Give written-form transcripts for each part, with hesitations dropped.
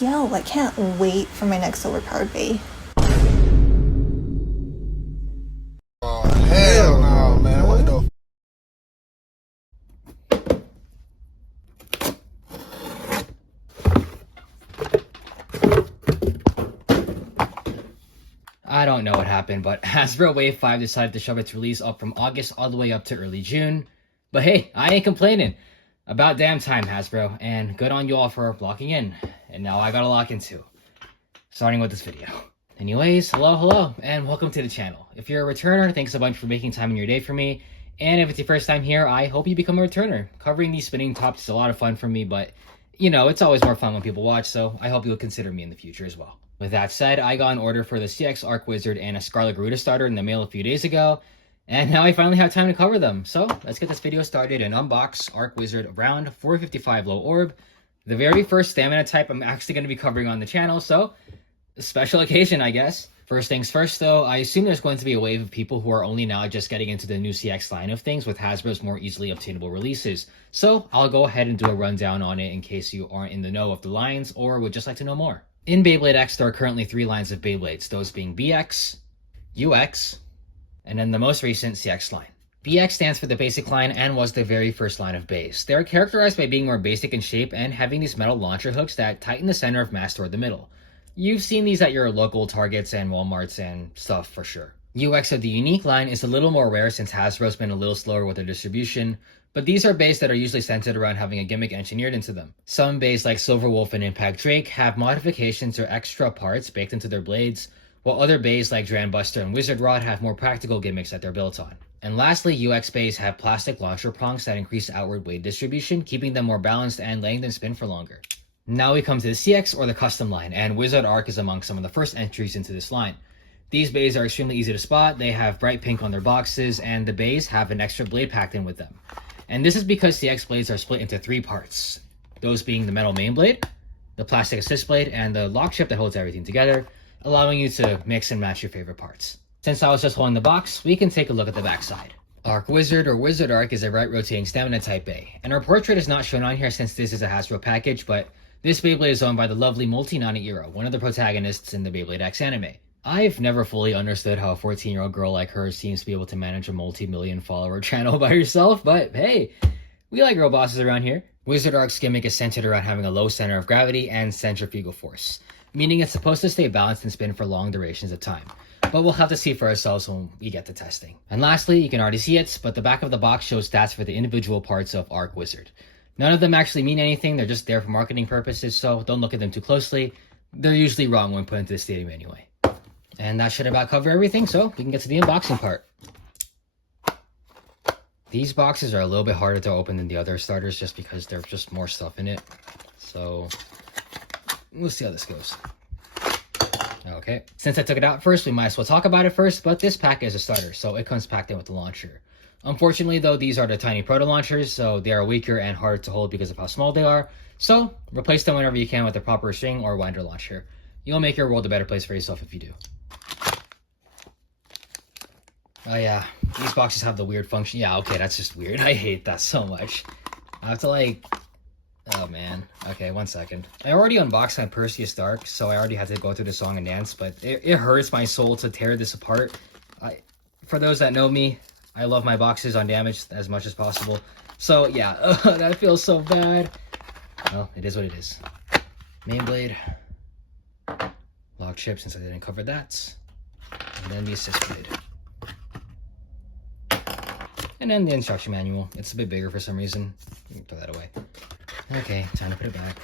Yo, I can't wait for my next overpowered Bey. Oh, hell no, man. What the I don't know what happened, but Hasbro Wave 5 decided to shove its release up from August all the way up to early June. But hey, I ain't complaining. About damn time, Hasbro, and good on you all for locking in. And now I gotta lock in too. Starting with this video. Anyways, hello, and welcome to the channel. If you're a returner, thanks a bunch for making time in your day for me. And if it's your first time here, I hope you become a returner. Covering these spinning tops is a lot of fun for me, but you know, it's always more fun when people watch, so I hope you'll consider me in the future as well. With that said, I got an order for the CX Arc Wizard and a Scarlet Garuda starter in the mail a few days ago, and now I finally have time to cover them. So let's get this video started and unbox Arc Wizard Round 455LO Orb, the very first stamina type I'm actually going to be covering on the channel, so a special occasion, I guess. First things first though, I assume there's going to be a wave of people who are only now just getting into the new CX line of things with Hasbro's more easily obtainable releases. So I'll go ahead and do a rundown on it in case you aren't in the know of the lines or would just like to know more. In Beyblade X, there are currently 3 lines of Beyblades, those being BX, UX, and then the most recent CX line. BX stands for the basic line and was the very first line of Beys. They are characterized by being more basic in shape and having these metal launcher hooks that tighten the center of mass toward the middle. You've seen these at your local Targets and Walmarts and stuff for sure. UX of the unique line is a little more rare since Hasbro's been a little slower with their distribution, but these are bays that are usually centered around having a gimmick engineered into them. Some bays like Silver Wolf and Impact Drake have modifications or extra parts baked into their blades, while other bays like Dran Buster and Wizard Rod have more practical gimmicks that they're built on. And lastly, UX bays have plastic launcher prongs that increase outward weight distribution, keeping them more balanced and letting them spin for longer. Now we come to the CX or the custom line, and Wizard Arc is among some of the first entries into this line. These bays are extremely easy to spot, they have bright pink on their boxes, and the bays have an extra blade packed in with them. And this is because CX blades are split into 3 parts, those being the metal main blade, the plastic assist blade, and the lock chip that holds everything together, allowing you to mix and match your favorite parts. Since I was just holding the box, we can take a look at the backside. Arc Wizard or Wizard Arc is a right rotating stamina type Bey, and our portrait is not shown on here since this is a Hasbro package, but this Beyblade is owned by the lovely Multi-Nani Iro, one of the protagonists in the Beyblade X anime. I've never fully understood how a 14-year-old girl like her seems to be able to manage a multi-million follower channel by herself, but hey, we like girl bosses around here. Wizard Arc's gimmick is centered around having a low center of gravity and centrifugal force, meaning it's supposed to stay balanced and spin for long durations of time. But we'll have to see for ourselves when we get to testing. And lastly, you can already see it, but the back of the box shows stats for the individual parts of Arc Wizard. None of them actually mean anything, they're just there for marketing purposes, so don't look at them too closely. They're usually wrong when put into the stadium anyway. And that should about cover everything, so we can get to the unboxing part. These boxes are a little bit harder to open than the other starters just because there's just more stuff in it. So, we'll see how this goes. Okay, since I took it out first, we might as well talk about it first, but this pack is a starter, so it comes packed in with the launcher. Unfortunately though, these are the tiny proto launchers, so they are weaker and harder to hold because of how small they are. So, replace them whenever you can with a proper string or winder launcher. You'll make your world a better place for yourself if you do. Oh yeah, these boxes have the weird function. Yeah, okay, that's just weird. I hate that so much. I have to like... Oh man. Okay, 1 second. I already unboxed my Perseus Dark, so I already had to go through the song and dance, but it hurts my soul to tear this apart. For those that know me, I love my boxes undamaged as much as possible. So yeah, that feels so bad. Well, it is what it is. Main blade. Lock chip since I didn't cover that. And then the assist blade. And then the instruction manual. It's a bit bigger for some reason. You can throw that away. Okay, time to put it back.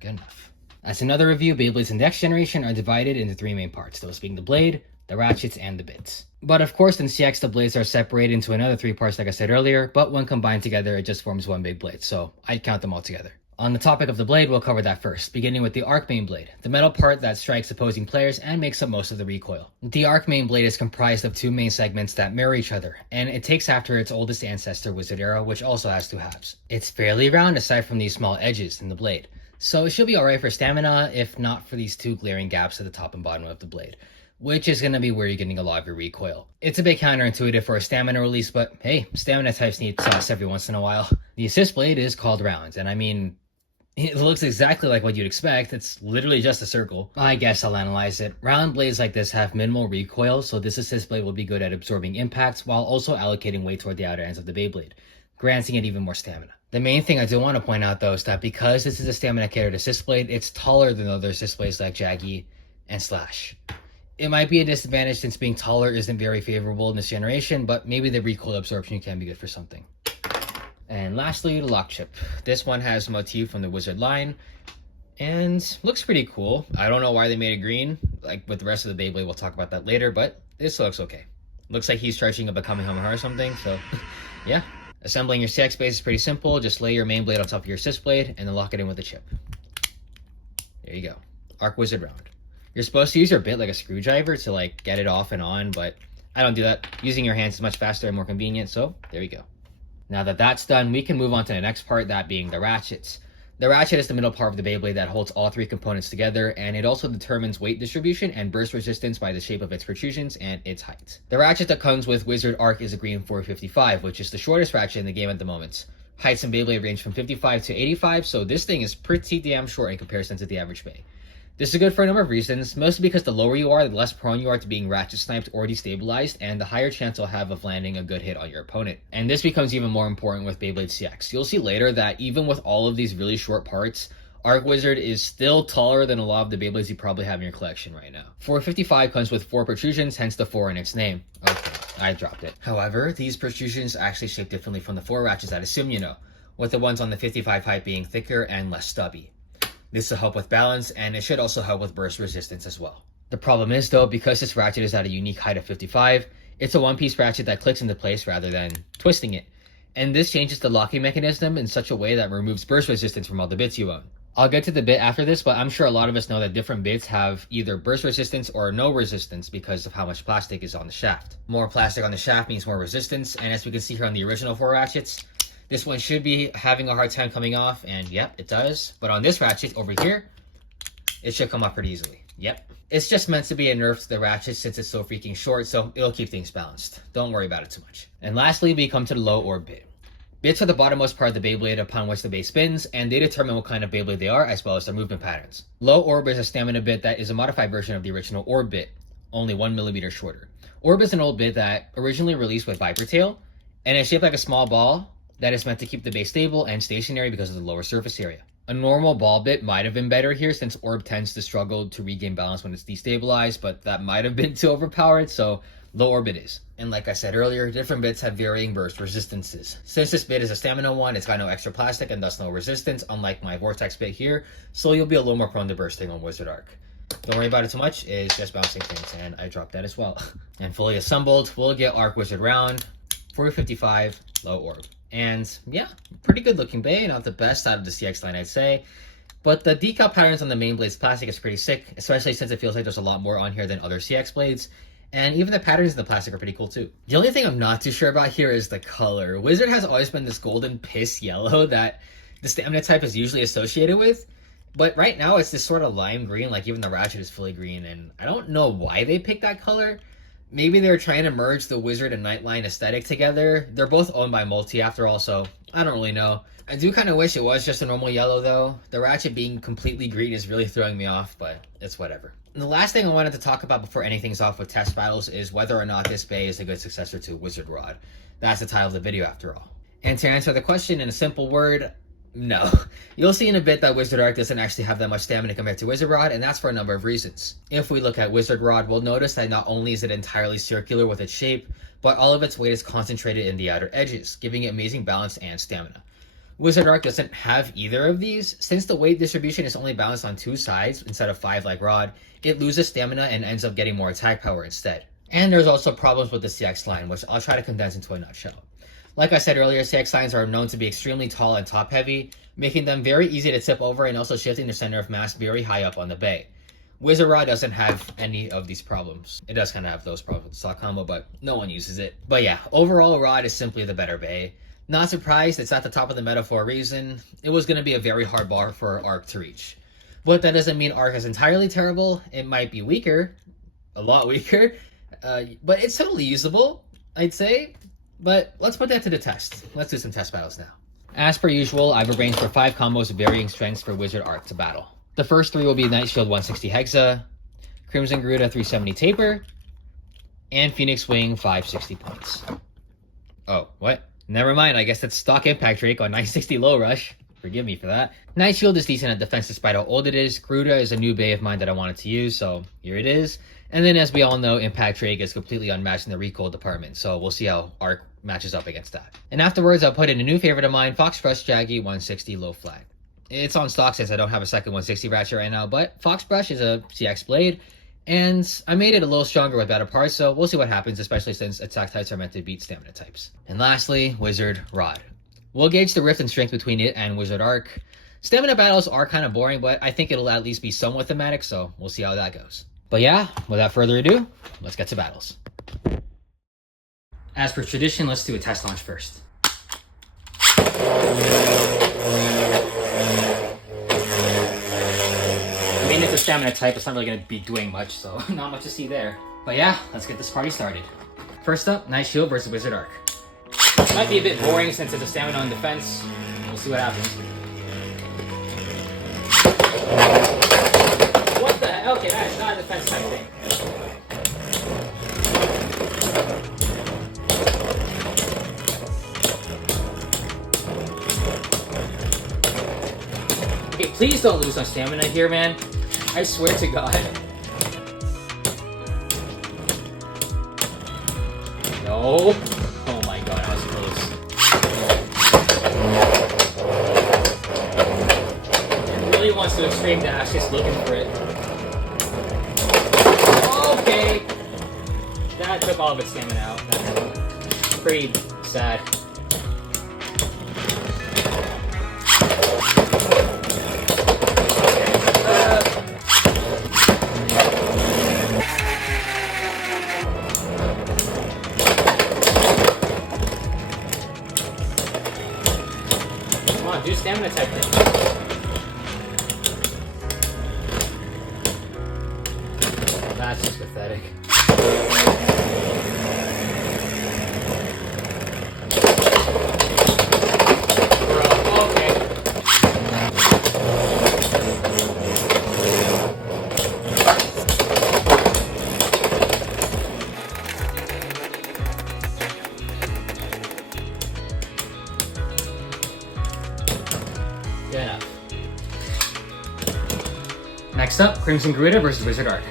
Good enough. As another review, Beyblades in the X generation are divided into 3 main parts, those being the blade, the ratchets, and the bits. But of course, in CX, the blades are separated into another 3 parts like I said earlier, but when combined together, it just forms one big blade, so I'd count them all together. On the topic of the blade, we'll cover that first, beginning with the Arc main blade, the metal part that strikes opposing players and makes up most of the recoil. The Arc main blade is comprised of 2 main segments that mirror each other, and it takes after its oldest ancestor, Wizard Arrow, which also has 2 halves. It's fairly round aside from these small edges in the blade, so it should be alright for stamina, if not for these 2 glaring gaps at the top and bottom of the blade, which is going to be where you're getting a lot of your recoil. It's a bit counterintuitive for a stamina release, but hey, stamina types need sauce every once in a while. The assist blade is called round, and I mean, it looks exactly like what you'd expect. It's literally just a circle. I guess I'll analyze it. Round blades like this have minimal recoil, so this assist blade will be good at absorbing impacts while also allocating weight toward the outer ends of the Beyblade, granting it even more stamina. The main thing I do want to point out though is that because this is a stamina catered assist blade, it's taller than other assist blades like Jaggy and Slash. It might be a disadvantage since being taller isn't very favorable in this generation, but maybe the recoil absorption can be good for something. And lastly, the lock chip. This one has a motif from the Wizard line and looks pretty cool. I don't know why they made it green. Like with the rest of the Beyblade, we'll talk about that later, but this looks okay. Looks like he's charging up a Kamehameha or something, so yeah. Assembling your CX base is pretty simple. Just lay your main blade on top of your assist blade and then lock it in with a chip. There you go. Arc Wizard round. You're supposed to use your bit like a screwdriver to like get it off and on, but I don't do that. Using your hands is much faster and more convenient, so there you go. Now that that's done, we can move on to the next part, that being the ratchets. The ratchet is the middle part of the Beyblade that holds all three components together, and it also determines weight distribution and burst resistance by the shape of its protrusions and its height. The ratchet that comes with Wizard Arc is a green 455, which is the shortest ratchet in the game at the moment. Heights in Beyblade range from 55 to 85, so this thing is pretty damn short in comparison to the average Bey. This is good for a number of reasons, mostly because the lower you are, the less prone you are to being ratchet sniped or destabilized, and the higher chance you'll have of landing a good hit on your opponent. And this becomes even more important with Beyblade CX. You'll see later that even with all of these really short parts, Arc Wizard is still taller than a lot of the Beyblades you probably have in your collection right now. 455 comes with 4 protrusions, hence the 4 in its name. Okay, I dropped it. However, these protrusions actually shape differently from the 4 ratchets I'd assume you know, with the ones on the 55 height being thicker and less stubby. This will help with balance, and it should also help with burst resistance as well. The problem is though, because this ratchet is at a unique height of 55, it's a one-piece ratchet that clicks into place rather than twisting it. And this changes the locking mechanism in such a way that removes burst resistance from all the bits you own. I'll get to the bit after this, but I'm sure a lot of us know that different bits have either burst resistance or no resistance because of how much plastic is on the shaft. More plastic on the shaft means more resistance, and as we can see here on the original 4 ratchets, this one should be having a hard time coming off, and yep, it does. But on this ratchet over here, it should come off pretty easily. Yep. It's just meant to be a nerf to the ratchet since it's so freaking short, so it'll keep things balanced. Don't worry about it too much. And lastly, we come to the low orb bit. Bits are the bottommost part of the Beyblade upon which the base spins, and they determine what kind of Beyblade they are, as well as their movement patterns. Low orb is a stamina bit that is a modified version of the original orb bit, only 1 millimeter shorter. Orb is an old bit that originally released with Viper Tail, and it's shaped like a small ball that is meant to keep the base stable and stationary because of the lower surface area. A normal ball bit might have been better here since orb tends to struggle to regain balance when it's destabilized, but that might have been too overpowered, so low orb it is. And like I said earlier, different bits have varying burst resistances. Since this bit is a stamina one, it's got no extra plastic and thus no resistance, unlike my Vortex bit here, so you'll be a little more prone to bursting on Wizard Arc. Don't worry about it too much, it's just bouncing things, and I dropped that as well. And fully assembled, we'll get Arc Wizard round, 455, low orb. And yeah, pretty good looking Bey, not the best out of the CX line I'd say. But the decal patterns on the main blade's plastic is pretty sick, especially since it feels like there's a lot more on here than other CX blades. And even the patterns in the plastic are pretty cool too. The only thing I'm not too sure about here is the color. Wizard has always been this golden piss yellow that the stamina type is usually associated with. But right now it's this sort of lime green, like even the ratchet is fully green. And I don't know why they picked that color. Maybe they're trying to merge the Wizard and Nightline aesthetic together. They're both owned by Multi after all, so I don't really know. I do kind of wish it was just a normal yellow though. The ratchet being completely green is really throwing me off, but it's whatever. And the last thing I wanted to talk about before ending things off with test battles is whether or not this Bey is a good successor to Wizard Rod. That's the title of the video after all. And to answer the question in a simple word, no. You'll see in a bit that Wizard Arc doesn't actually have that much stamina compared to Wizard Rod, and that's for a number of reasons. If we look at Wizard Rod, we'll notice that not only is it entirely circular with its shape, but all of its weight is concentrated in the outer edges, giving it amazing balance and stamina. Wizard Arc doesn't have either of these. Since the weight distribution is only balanced on 2 sides instead of 5 like Rod, it loses stamina and ends up getting more attack power instead. And there's also problems with the CX line, which I'll try to condense into a nutshell. Like I said earlier, CX lines are known to be extremely tall and top heavy, making them very easy to tip over and also shifting their center of mass very high up on the Bey. Wizard Rod doesn't have any of these problems. It does kind of have those problems with the stock combo, but no one uses it. But yeah, overall Rod is simply the better Bey. Not surprised, it's at the top of the meta for a reason. It was going to be a very hard bar for Arc to reach. But that doesn't mean Arc is entirely terrible. It might be weaker, a lot weaker, but it's totally usable, I'd say. But let's put that to the test. Let's do some test battles now. As per usual, I've arranged for 5 combos of varying strengths for Wizard Arc to battle. The first 3 will be Night Shield 160 Hexa, Crimson Garuda 370 Taper, and Phoenix Wing 560 points. Oh, what? Never mind, I guess that's stock Impact Drake on 960 Low Rush. Forgive me for that. Night Shield is decent at defense despite how old it is. Garuda is a new Bey of mine that I wanted to use, so here it is. And then as we all know, Impact Drake is completely unmatched in the recoil department, so we'll see how Arc matches up against that. And afterwards, I'll put in a new favorite of mine, Fox Brush Jaggy 160 Low Flag. It's on stock since I don't have a second 160 Ratchet right now, but Fox Brush is a CX blade, and I made it a little stronger with better parts, so we'll see what happens, especially since attack types are meant to beat stamina types. And lastly, Wizard Rod. We'll gauge the rift and strength between it and Wizard Arc. Stamina battles are kind of boring, but I think it'll at least be somewhat thematic, so we'll see how that goes. But yeah, without further ado, let's get to battles. As per tradition, let's do a test launch first. I mean, it's a stamina type, it's not really going to be doing much, so not much to see there. But yeah, let's get this party started. First up, Night Shield versus Wizard Arc. Might be a bit boring since it's a stamina on defense. We'll see what happens. What the hell? Okay, that's not a defense type thing. Okay, please don't lose on stamina here, man. I swear to God. No. Oh my God, I was close. It really wants to extreme dash, just looking for it. Okay. That took all of its stamina out. That's pretty sad. Do stamina type thing. That's just pathetic. Bro, okay. Good enough. Next up, Crimson Garuda versus Wizard Arc.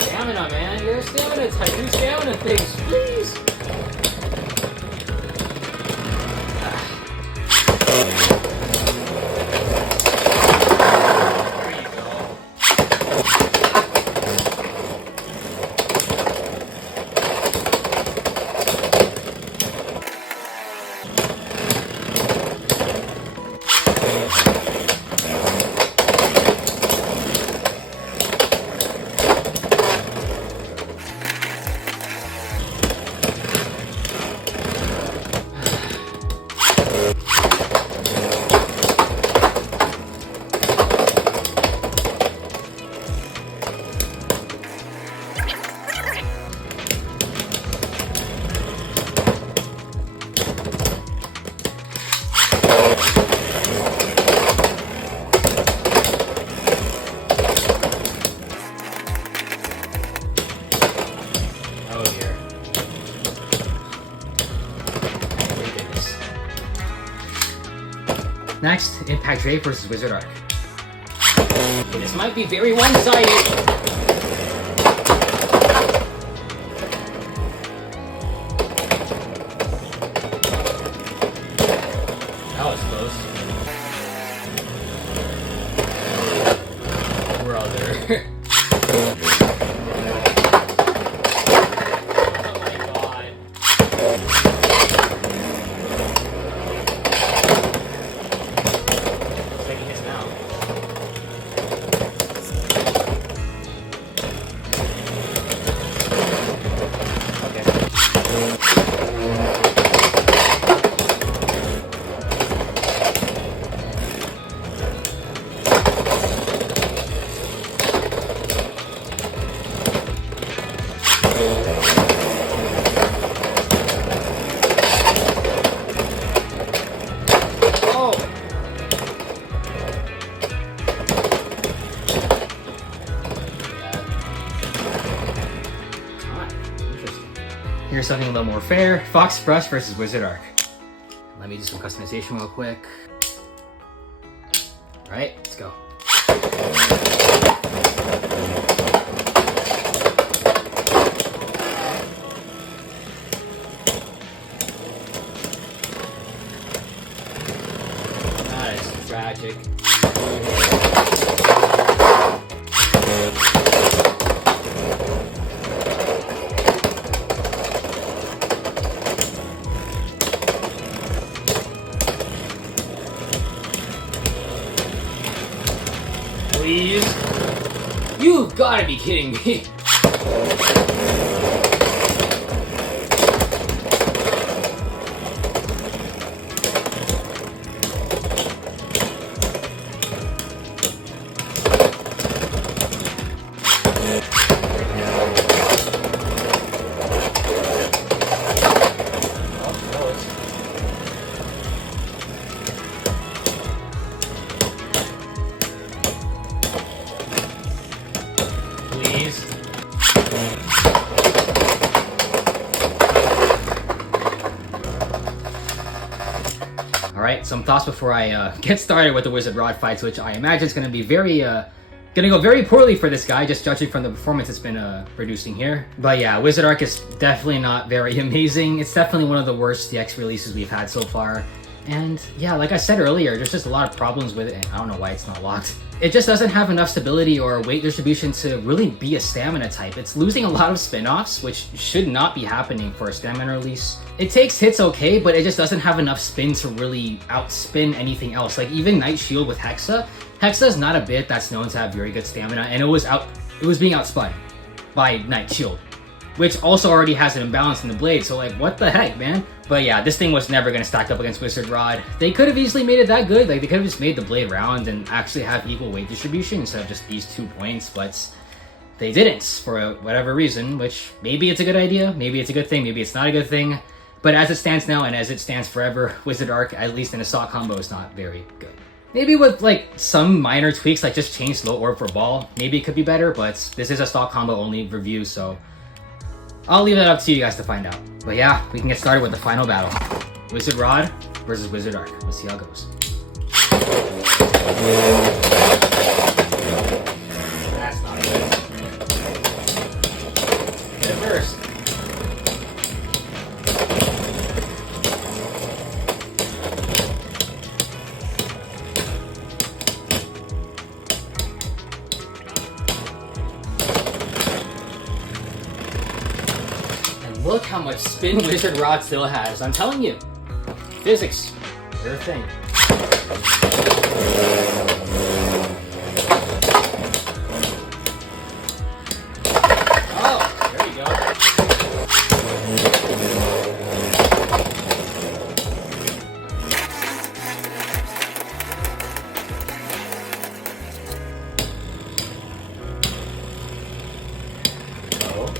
Stamina, man. You're a stamina type. Do stamina things, please. Next, Impact Drake versus Wizard Arc. This might be very one-sided. That was close. Brother. Oh my God. Taking his now. here's something a little more fair. Fox Brush versus Wizard Arc. Let me do some customization real quick. All right, let's go. Nice, tragic. Please. You've got to be kidding me. Alright, some thoughts before I get started with the Wizard Rod fights, which I imagine is going to be gonna go very poorly for this guy, just judging from the performance it's been producing here. But yeah, Wizard Arc is definitely not very amazing. It's definitely one of the worst DX releases we've had so far. And yeah, like I said earlier, there's just a lot of problems with it, and I don't know why it's not locked. It just doesn't have enough stability or weight distribution to really be a stamina type. It's losing a lot of spin-offs, which should not be happening for a stamina release. It takes hits okay, but it just doesn't have enough spin to really outspin anything else. Like even Night Shield with Hexa. Hexa is not a bit that's known to have very good stamina, and it was being outspun by Night Shield, which also already has an imbalance in the blade, so like, what the heck, man? But yeah, this thing was never gonna stack up against Wizard Rod. They could have easily made it that good, like they could have just made the blade round and actually have equal weight distribution instead of just these 2 points, but they didn't for whatever reason, which maybe it's a good idea, maybe it's a good thing, maybe it's not a good thing. But as it stands now, and as it stands forever, Wizard Arc, at least in a stock combo, is not very good. Maybe with like some minor tweaks, like just change slow orb for ball, maybe it could be better, but this is a stock combo only review, so I'll leave that up to you guys to find out. But yeah, we can get started with the final battle. Wizard Rod versus Wizard Arc. Let's see how it goes. That's not good. Get it first. Look how much spin Wizard Rod still has. I'm telling you. Physics. They're a thing. Oh, there you go. Oh.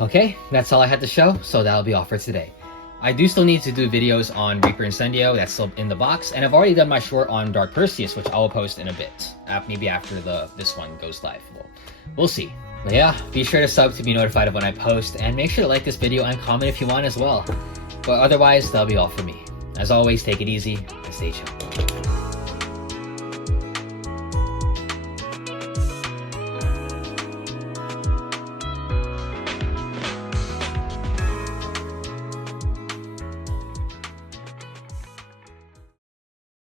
Okay, that's all I had to show, so that'll be all for today. I do still need to do videos on Reaper Incendio, that's still in the box, and I've already done my short on Dark Perseus, which I will post in a bit, maybe after this one goes live. We'll see. But yeah, be sure to sub to be notified of when I post, and make sure to like this video and comment if you want as well. But otherwise, that'll be all for me. As always, take it easy and stay chill.